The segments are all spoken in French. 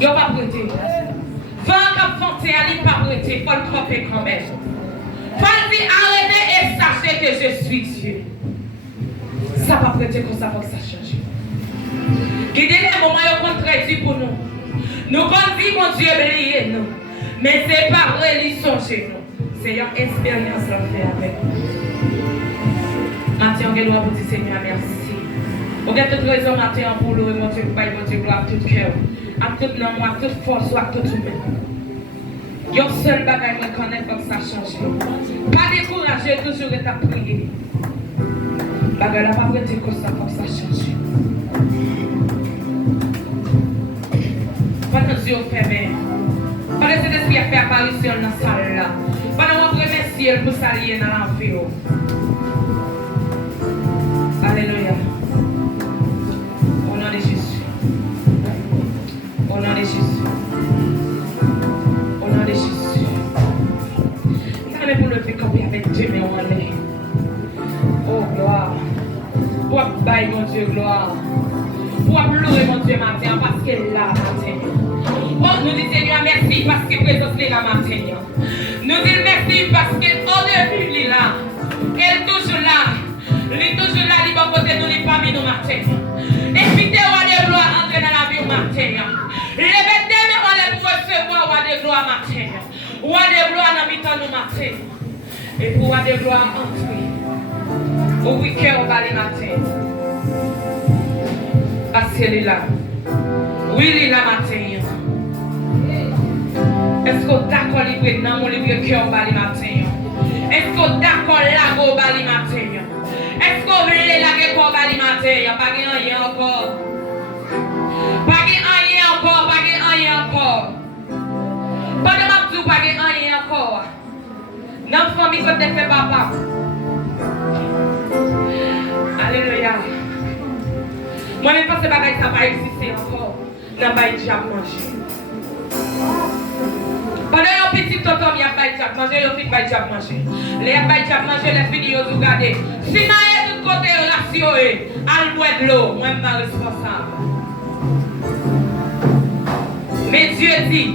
Yo pas prêté. Vent cap fonté, ali pas prêté, faut le camper quand même. Faut dire arrêtez et sachez que je suis Dieu. Ça pas prêté comme ça, faut que ça change. Qui dit les moments où on traite pour nous. Nous qu'on dit mon Dieu briller nous. Mais c'est pas vrai, ils sont chez nous. C'est une expérience qu'on fait avec nous. Matin, on doit vous dire Seigneur, merci. Vous avez toute raison, matin, pour louer mon Dieu, mon Dieu, gloire à tout cœur, à toute nom, à toute force, à tout humain. Il y a un seul bagage que je connais pour que ça change. Pas décourager, toujours être à prier. Bagage là, pas prêter comme ça pour que ça change. Pendant que Dieu fermé, pendant que cet esprit a fait apparition dans la salle là, pendant que vous remerciez pour s'allier dans la vie. Alléluia. Au nom de Jésus. Au nom de Jésus. Au nom de Jésus. Ça me pour le faire comme avec Dieu, mais on est. Oh, gloire. Pour bailler mon Dieu, gloire. Pour pleurer mon Dieu matin, parce qu'elle est là matin. Oh, nous disons Seigneur merci parce que présence est là matin. Nous disons merci parce qu'au début, il est là. Elle est toujours là. Il est toujours là, il va côté nous, il n'est pas mis nous matin. Invitez roi de gloire entrer dans la vie au matin. Levez-les, on les pour recevoir roi de gloire matin. Roi de gloire dans le temps nous matin. Et pour roi de gloire entrer. Au week-end au bas le matin. Parce qu'elle est là. Oui, il est là matin. Est-ce que vous êtes d'accord libre dans mon libre cœur au bas le matin? Est-ce que vous êtes d'accord là au bas le matin? Est-ce que vous voulez la guerre au bas le matin? Pas rien encore. Pas rien encore. Pas rien encore. Pas de ma tout, pas rien encore. Dans la famille, quand tu fais papa. Alléluia. Moi, je pense que ça va exister encore. Dans le diable manger. Pendant un petit temps, il y a un diable manger, il y a un diable manger. Les diable manger, les filles, ils ont regardé. Si je suis de côté ratio, à boire de l'eau, moi, je suis responsable. Mais Dieu dit,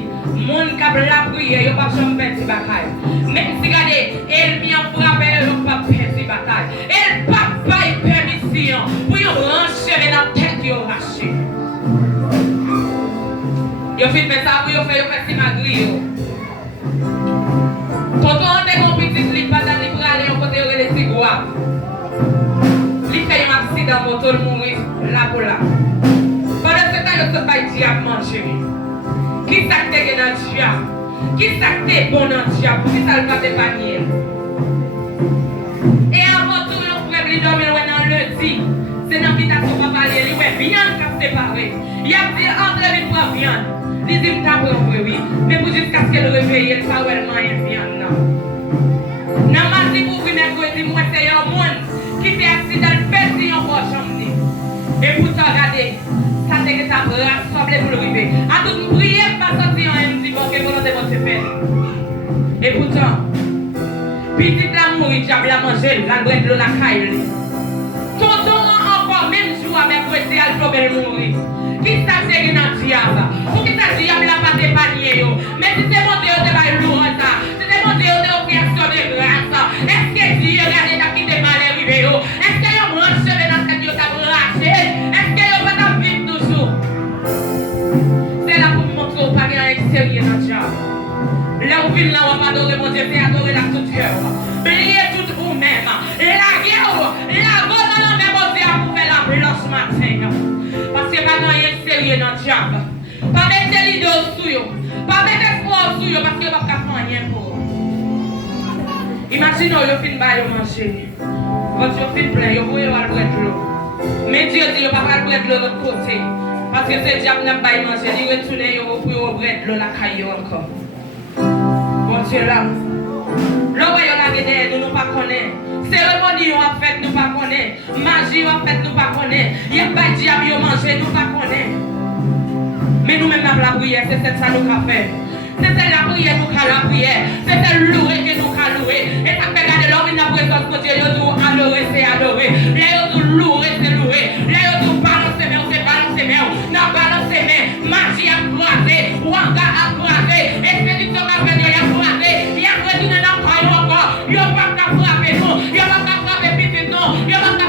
mon cap la prière, il n'y a pas jamais perdu bataille. Même si regardez, elle vient frapper, elle n'a pas perdu bataille. Elle n'a pas permission pour y rancher dans la tête, il raché. Il fait ça pour faire si magri. Tonton, on est mon petit slip, pas dans les bras, aller au côté de l'étigouave. Il fait un accident, moto, le mourir là pour là. Pendant ce temps, il se fait diable manger. Qui s'acte dans le diable? Qui s'acte bon dans le diable? Qui ça le va dépanner? Et avant tout, on peut lui dormir dans le lundi. C'est dans l'invitation pour parler. Il est bien séparé. Il a dit, André, il prend viande. Il dit, oui, mais pour jusqu'à ce qu'elle réveille, elle ne pas vraiment viande. Non, mardi pour venir mercredi, moi, c'est un monde qui fait accident, petit en poche. Et pour te regarder, ça c'est que ça rassemble pour le river. À tout nous prier, pas sortir en MC, parce que volonté va se faire. Et pourtant, petite la mourir, diable la manger, la bread de la caille. Tonton encore, même jour avec le elle peut mourir. Qui ça c'est que dans le diable? Pour qui ça diable la pas dépanner? Mais si c'est mon Dieu, c'est pas lourd ça. Si c'est mon Dieu, c'est une action de grâce. Est-ce que Dieu regarde qui te mal arrivé? Est-ce que vous branchez dans cette Dieu t'a braché? Est-ce que vous pas vivre toujours? C'est là pour vous montrer au pagan extérieur dans le diable. Là où vous là, on va adorer mon Dieu, c'est adorer la toute cœur. Priez tout vous-même. La guerre, la bonne dans le même Dieu pour faire la blanche matin. Parce que pas dans l'extérieur dans le diable. Pas mettre l'idée au souillot. Pas mettre espoir au souillot parce que vous ne pouvez pas faire rien pour vous. Imaginez, vous finissez par manger. Votre fin plein, vous pouvez avoir le bread de l'eau. Mais Dieu dit, vous ne pouvez pas avoir le bread de l'eau de l'autre côté. Parce que c'est le diable qui n'a pas manger. Il retourne, vous pouvez avoir le bread de l'eau la caille encore. Bon Dieu là. Là où il y a la guerre, nous ne pas connaissons. Cérémonie en fait, nous ne pas connaissons. Magie en fait, nous ne pas connaissons. Il n'y a pas de diable qui manger, nous ne pas connaissons. Mais nous-mêmes, la prière, c'est ça nous avons fait. C'est la prière nous avons la prière. C'est le louer que nous avons loué. Et ça fait garder l'homme dans la présence de Dieu. Il nous adorer, c'est adorer. Là, il nous louer, c'est louer. Là, il nous balancer, mais c'est balancer, mais on balance, mais magie à croiser. frapper nous, il va pas frapper petit non, il va